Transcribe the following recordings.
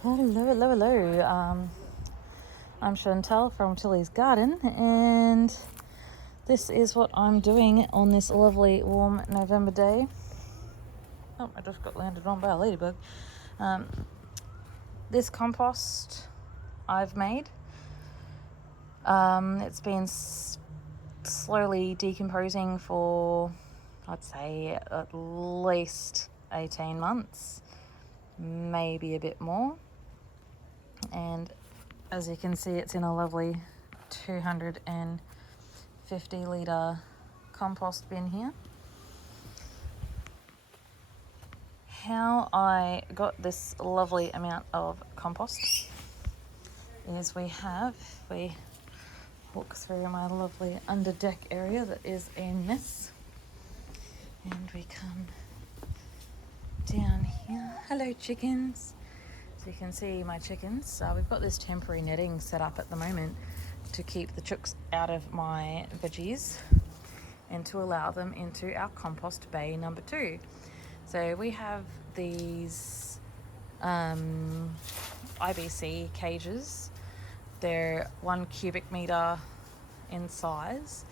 Hello. I'm Chantal from Tilly's Garden, and this is what I'm doing on this lovely warm November day. Oh, I just got landed on by a ladybug. This compost I've made, it's been slowly decomposing for, I'd say, at least 18 months, maybe a bit more. And as you can see, it's in a lovely 250 litre compost bin here. How I got this lovely amount of compost is we walk through my lovely under deck area that is a mess, and we come down here. Hello chickens. So you can see my chickens. We've got this temporary netting set up at the moment to keep the chooks out of my veggies and to allow them into our compost bay number 2. So we have these IBC cages. They're 1 cubic metre in size.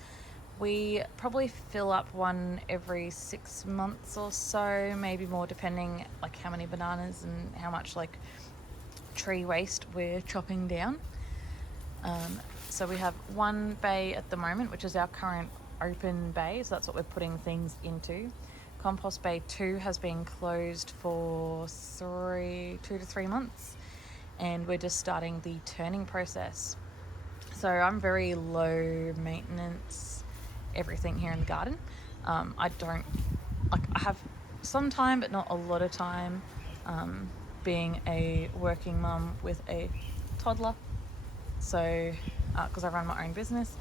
We probably fill up one every 6 months or so, maybe more, depending like how many bananas and how much like tree waste we're chopping down. So we have one bay at the moment, which is our current open bay, so that's what we're putting things into. Compost bay 2 has been closed for 2 to 3 months, and we're just starting the turning process. So I'm very low maintenance everything here in the garden. I have some time, but not a lot of time, being a working mum with a toddler. So because I run my own business,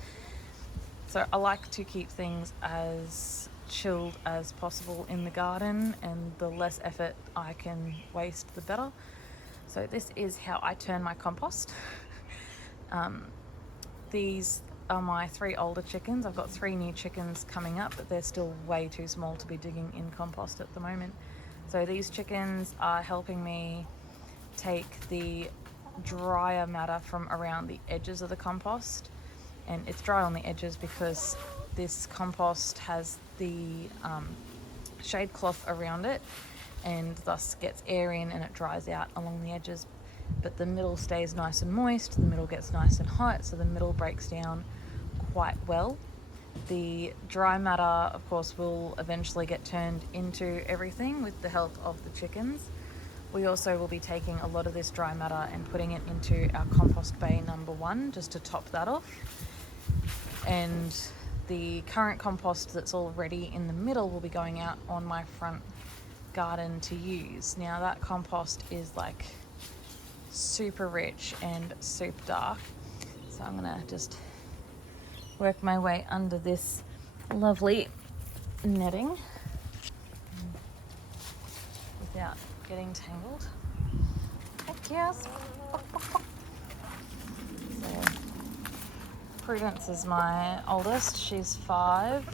so I like to keep things as chilled as possible in the garden, and the less effort I can waste, the better. So this is how I turn my compost. These are my 3 older chickens. I've got 3 new chickens coming up, but they're still way too small to be digging in compost at the moment. So these chickens are helping me take the drier matter from around the edges of the compost, and it's dry on the edges because this compost has the shade cloth around it, and thus gets air in and it dries out along the edges, but the middle stays nice and moist, the middle gets nice and hot, so the middle breaks down quite well. The dry matter, of course, will eventually get turned into everything with the help of the chickens. We also will be taking a lot of this dry matter and putting it into our compost bay number 1 just to top that off. And the current compost that's already in the middle will be going out on my front garden to use. Now that compost is like super rich and super dark, so I'm gonna just work my way under this lovely netting without getting tangled. Heck yes. So Prudence is my oldest. She's 5.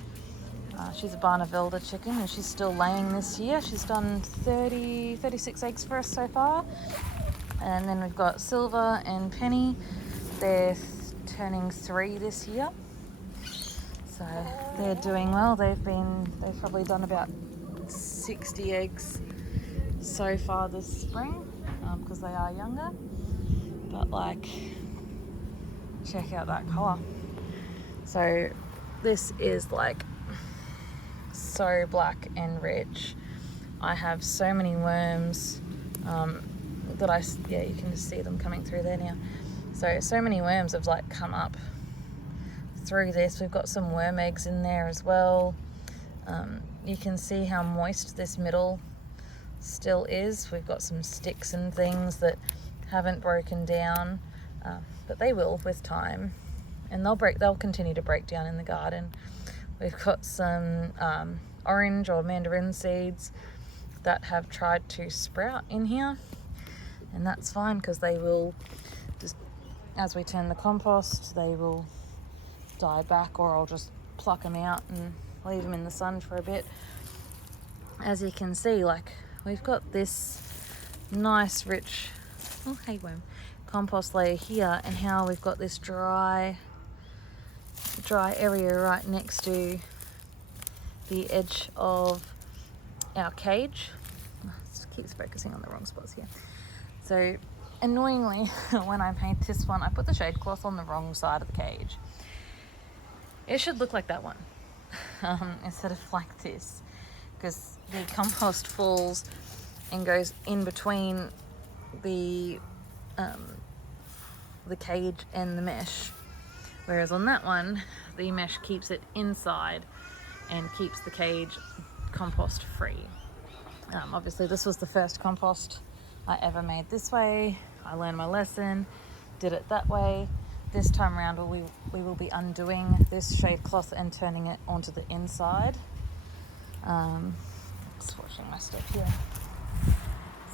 She's a Barnavilda chicken, and she's still laying this year. She's done 36 eggs for us so far. And then we've got Silver and Penny. They're turning 3 this year, so they're doing well. They've probably done about 60 eggs so far this spring, because they are younger. But like, check out that colour. So this is like so black and rich. I have so many worms that you can just see them coming through there now. So many worms have like come up through this. We've got some worm eggs in there as well. You can see how moist this middle still is. We've got some sticks and things that haven't broken down, but they will with time, and they'll continue to break down in the garden. We've got some orange or mandarin seeds that have tried to sprout in here, and that's fine because they will just, as we turn the compost, they will die back, or I'll just pluck them out and leave them in the sun for a bit. As you can see, like, we've got this nice rich oh hey worm, compost layer here, and how we've got this dry area right next to the edge of our cage. It keeps focusing on the wrong spots here. So annoyingly, when I paint this one, I put the shade cloth on the wrong side of the cage. It should look like that one instead of like this, because the compost falls and goes in between the cage and the mesh, whereas on that one the mesh keeps it inside and keeps the cage compost free. Obviously this was the first compost I ever made this way. I learned my lesson, did it that way. This time around we will be undoing this shade cloth and turning it onto the inside. Just watching my step here.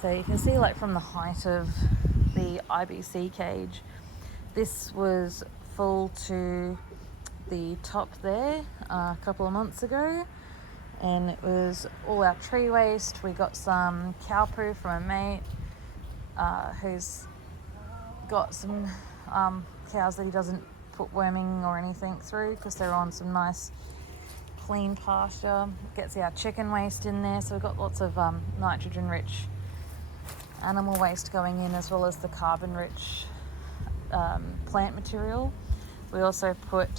So you can see, like, from the height of the IBC cage, this was full to the top there a couple of months ago, and it was all our tree waste. We got some cow poo from a mate who's got some cows that he doesn't put worming or anything through because they're on some nice clean pasture. Gets our chicken waste in there, so we've got lots of nitrogen rich animal waste going in, as well as the carbon rich plant material. We also put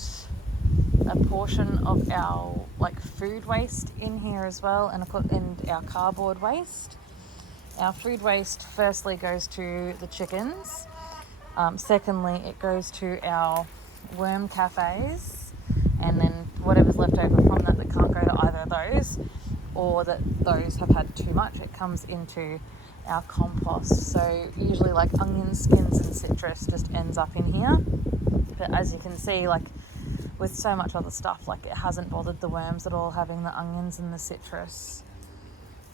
a portion of our food waste in here as well, and our cardboard waste. Our food waste firstly goes to the chickens. Secondly, it goes to our worm cafes, and then whatever's left over from that can't go to either of those, or that those have had too much, it comes into our compost. So usually onion skins and citrus just ends up in here. But as you can see, with so much other stuff, it hasn't bothered the worms at all having the onions and the citrus.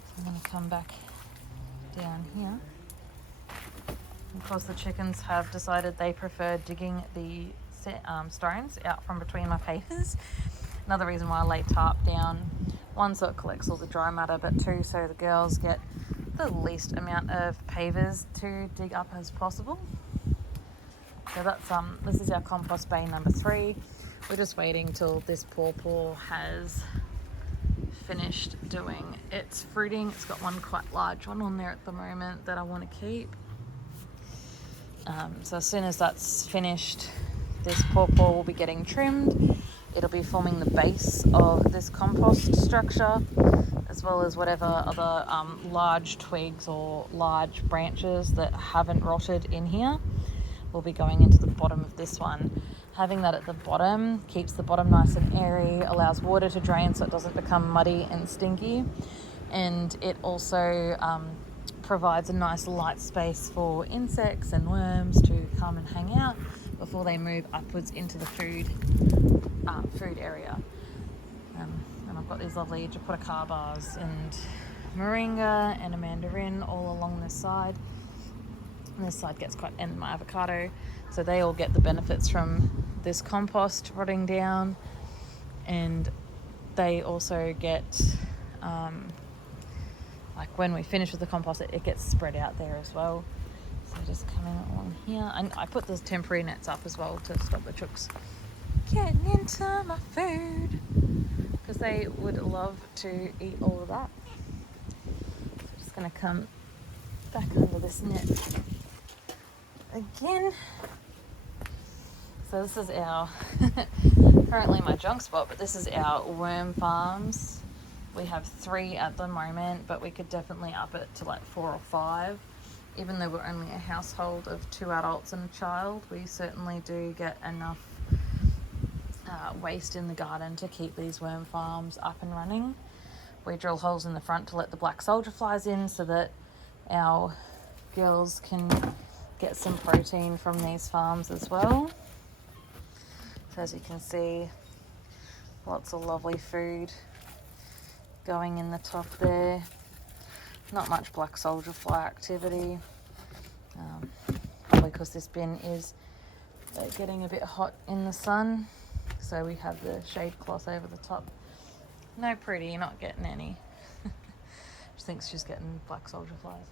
So I'm going to come back down here. Of course, the chickens have decided they prefer digging the stones out from between my papers. Another reason why I lay tarp down, one, so it collects all the dry matter, but two, so the girls get the least amount of pavers to dig up as possible. So that's this is our compost bay number 3. We're just waiting till this pawpaw has finished doing its fruiting. It's got one quite large one on there at the moment that I want to keep. So as soon as that's finished, this pawpaw will be getting trimmed. It'll be forming the base of this compost structure, as well as whatever other large twigs or large branches that haven't rotted in here will be going into the bottom of this one. Having that at the bottom keeps the bottom nice and airy, allows water to drain so it doesn't become muddy and stinky, and it also provides a nice light space for insects and worms to come and hang out before they move upwards into the food area. And I've got these lovely japonica bars and moringa and a mandarin all along this side. And this side gets and my avocado, so they all get the benefits from this compost rotting down, and they also get when we finish with the compost, it gets spread out there as well. So just coming along here, and I put those temporary nets up as well to stop the chooks getting into my food, because they would love to eat all of that. So I'm just going to come back under this net again. So this is our currently my junk spot, but this is our worm farms. We have 3 at the moment, but we could definitely up it to 4 or 5. Even though we're only a household of 2 adults and a child, we certainly do get enough waste in the garden to keep these worm farms up and running. We drill holes in the front to let the black soldier flies in so that our girls can get some protein from these farms as well. So as you can see, lots of lovely food going in the top there. Not much black soldier fly activity, probably because this bin is getting a bit hot in the sun, so we have the shade cloth over the top. No pretty, you're not getting any. She thinks she's getting black soldier flies.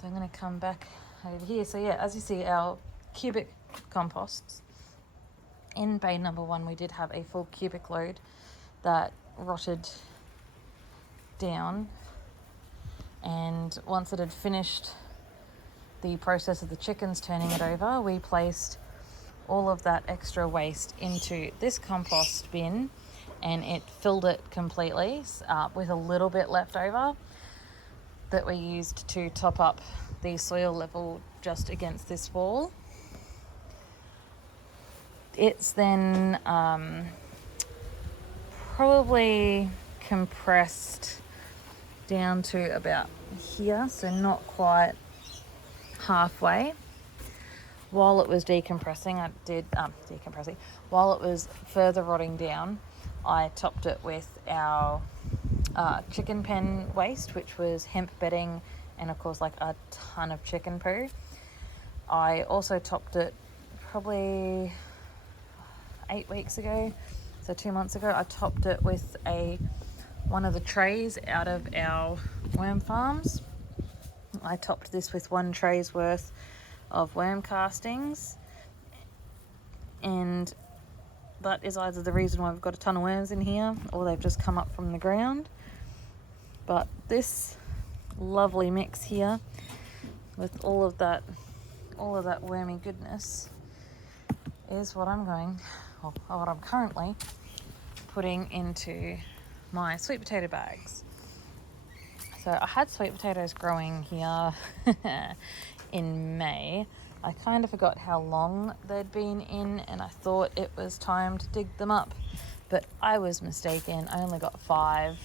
So I'm going to come back over here. So yeah, as you see, our cubic composts in bay number 1, we did have a full cubic load that rotted down, and once it had finished the process of the chickens turning it over, we placed all of that extra waste into this compost bin, and it filled it completely with a little bit left over that we used to top up the soil level just against this wall. It's then probably compressed down to about here, so not quite halfway. While it was decompressing, while it was further rotting down, I topped it with our chicken pen waste, which was hemp bedding and of course like a ton of chicken poo. I also topped it probably 8 weeks ago, so 2 months ago. I topped it with one of the trays out of our worm farms. I topped this with 1 tray's worth of worm castings, and that is either the reason why we've got a ton of worms in here, or they've just come up from the ground. But this lovely mix here with all of that wormy goodness is what I'm currently putting into my sweet potato bags. So I had sweet potatoes growing here in May. I kind of forgot how long they'd been in, and I thought it was time to dig them up, but I was mistaken. I only got 5,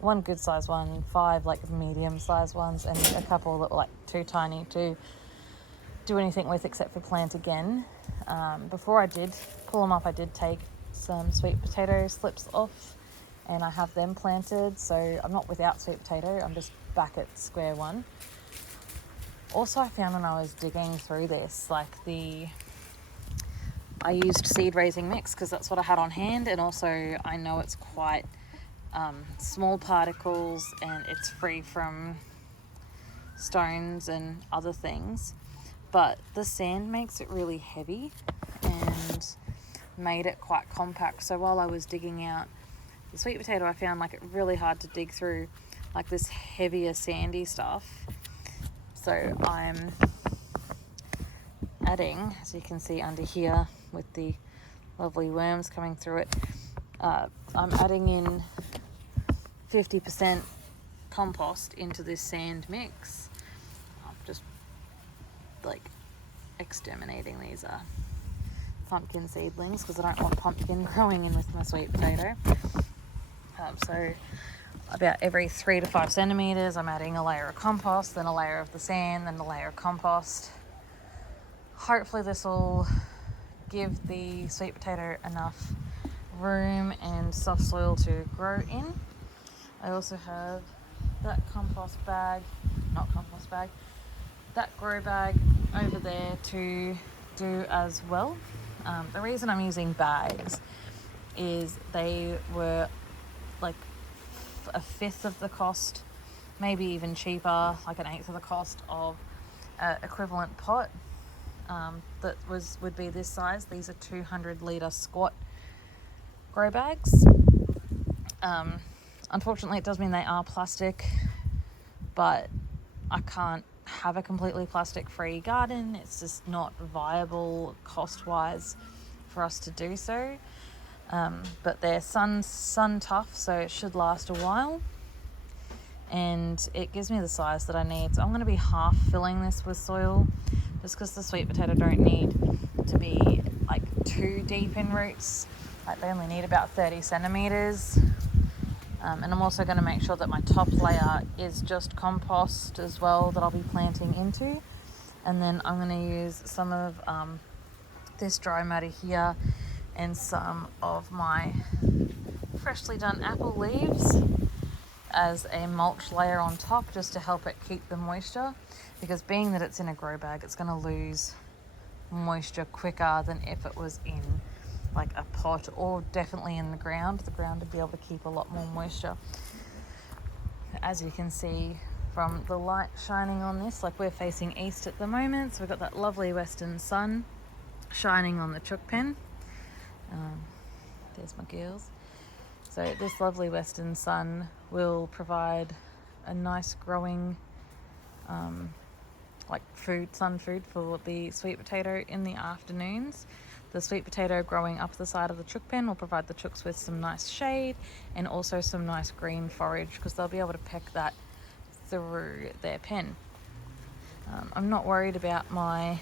1 good size one, 5 like medium size ones, and a couple that were like too tiny to do anything with except for plant again. Before I did pull them up, I did take some sweet potato slips off, and I have them planted, so I'm not without sweet potato, I'm just back at square one. Also, I found when I was digging through this, I used seed raising mix because that's what I had on hand, and also I know it's quite small particles and it's free from stones and other things, but the sand makes it really heavy and made it quite compact. So while I was digging out the sweet potato, I found it really hard to dig through this heavier sandy stuff. So I'm adding, as you can see under here with the lovely worms coming through it, I'm adding in 50% compost into this sand mix. I'm just exterminating these pumpkin seedlings because I don't want pumpkin growing in with my sweet potato. So about every 3 to 5 centimeters, I'm adding a layer of compost, then a layer of the sand, then a layer of compost. Hopefully this will give the sweet potato enough room and soft soil to grow in. I also have that that grow bag over there to do as well. The reason I'm using bags is they were a fifth of the cost, maybe even cheaper, an eighth of the cost of an equivalent pot that would be this size. These are 200 litre squat grow bags. Unfortunately, it does mean they are plastic, but I can't have a completely plastic free garden. It's just not viable cost wise for us to do so. But they're sun tough, so it should last a while, and it gives me the size that I need. So I'm going to be half filling this with soil, just because the sweet potato don't need to be too deep in roots. They only need about 30 centimeters. And I'm also going to make sure that my top layer is just compost as well that I'll be planting into, and then I'm going to use some of this dry matter here and some of my freshly done apple leaves as a mulch layer on top, just to help it keep the moisture, because being that it's in a grow bag, it's going to lose moisture quicker than if it was in a pot, or definitely in the ground. The ground would be able to keep a lot more moisture. As you can see from the light shining on this. Like, we're facing east at the moment, so we've got that lovely western sun shining on the chook pen. There's my girls. So this lovely western sun will provide a nice growing like sun food for the sweet potato in the afternoons. The sweet potato growing up the side of the chook pen will provide the chooks with some nice shade and also some nice green forage, because they'll be able to peck that through their pen. I'm not worried about my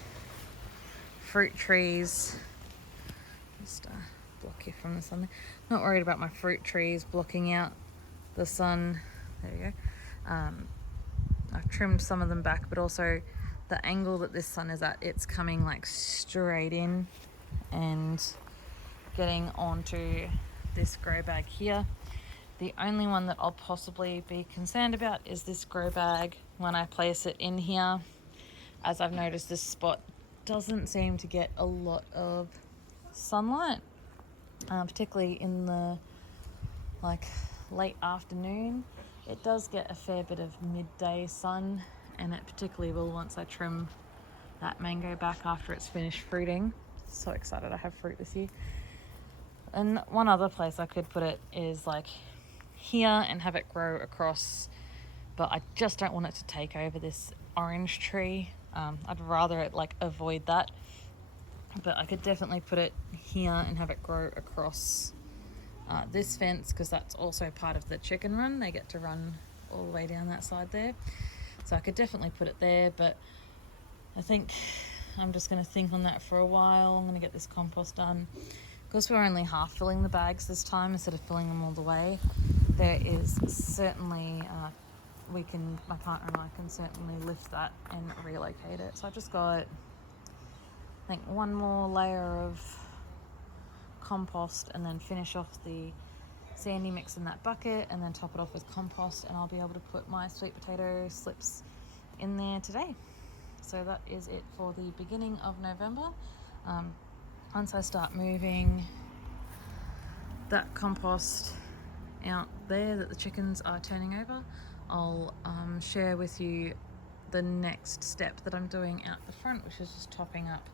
fruit trees. Just block you from the sun there. Not worried about my fruit trees blocking out the sun. There you go. I've trimmed some of them back, but also the angle that this sun is at, it's coming like straight in and getting onto this grow bag here. The only one that I'll possibly be concerned about is this grow bag when I place it in here, as I've noticed this spot doesn't seem to get a lot of sunlight, particularly in the late afternoon. It does get a fair bit of midday sun, and it particularly will once I trim that mango back after it's finished fruiting. So excited I have fruit this year. And one other place I could put it is like here and have it grow across, but I just don't want it to take over this orange tree. I'd rather it avoid that, but I could definitely put it here and have it grow across this fence, because that's also part of the chicken run. They get to run all the way down that side there, so I could definitely put it there, but I think I'm just going to think on that for a while. I'm going to get this compost done. Because we're only half filling the bags this time instead of filling them all the way, there is certainly my partner and I can certainly lift that and relocate it. So I just got, I think, one more layer of compost and then finish off the sandy mix in that bucket and then top it off with compost, and I'll be able to put my sweet potato slips in there today. So that is it for the beginning of November. Once I start moving that compost out there that the chickens are turning over, I'll share with you the next step that I'm doing out the front, which is just topping up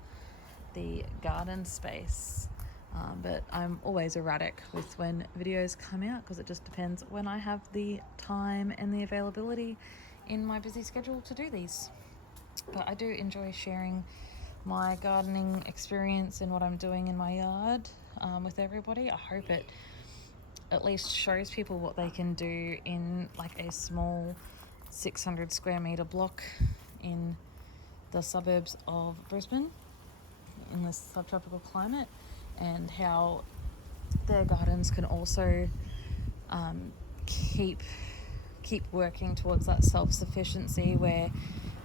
the garden space. But I'm always erratic with when videos come out, because it just depends when I have the time and the availability in my busy schedule to do these. But I do enjoy sharing my gardening experience and what I'm doing in my yard with everybody. I hope it at least shows people what they can do in like a small 600 square metre block in the suburbs of Brisbane in this subtropical climate, and how their gardens can also keep working towards that self-sufficiency, where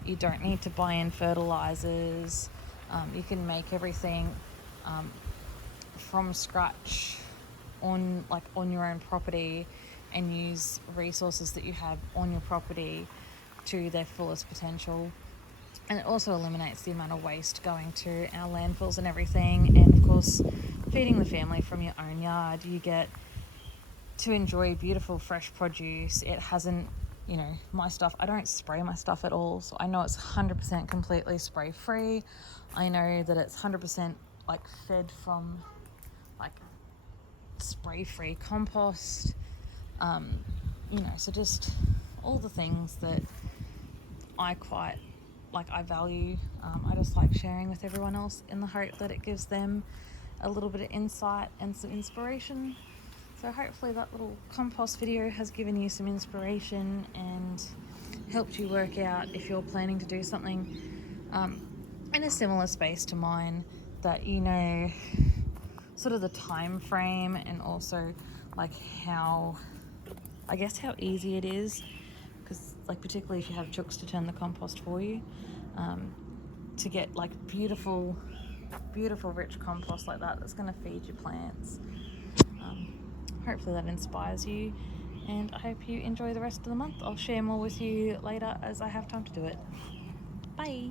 you don't need to buy in fertilisers. You can make everything from scratch on your own property and use resources that you have on your property to their fullest potential. And it also eliminates the amount of waste going to our landfills and everything. And of course, feeding the family from your own yard, you get to enjoy beautiful fresh produce. It hasn't, my stuff, I don't spray my stuff at all, so I know it's 100% completely spray free. I know that it's 100% fed from spray free compost, so just all the things that I value. I just like sharing with everyone else in the hope that it gives them a little bit of insight and some inspiration. So hopefully that little compost video has given you some inspiration and helped you work out, if you're planning to do something in a similar space to mine, that sort of the time frame, and also how easy it is, because particularly if you have chooks to turn the compost for you, to get beautiful rich compost like that's going to feed your plants. Hopefully that inspires you, and I hope you enjoy the rest of the month. I'll share more with you later as I have time to do it. Bye.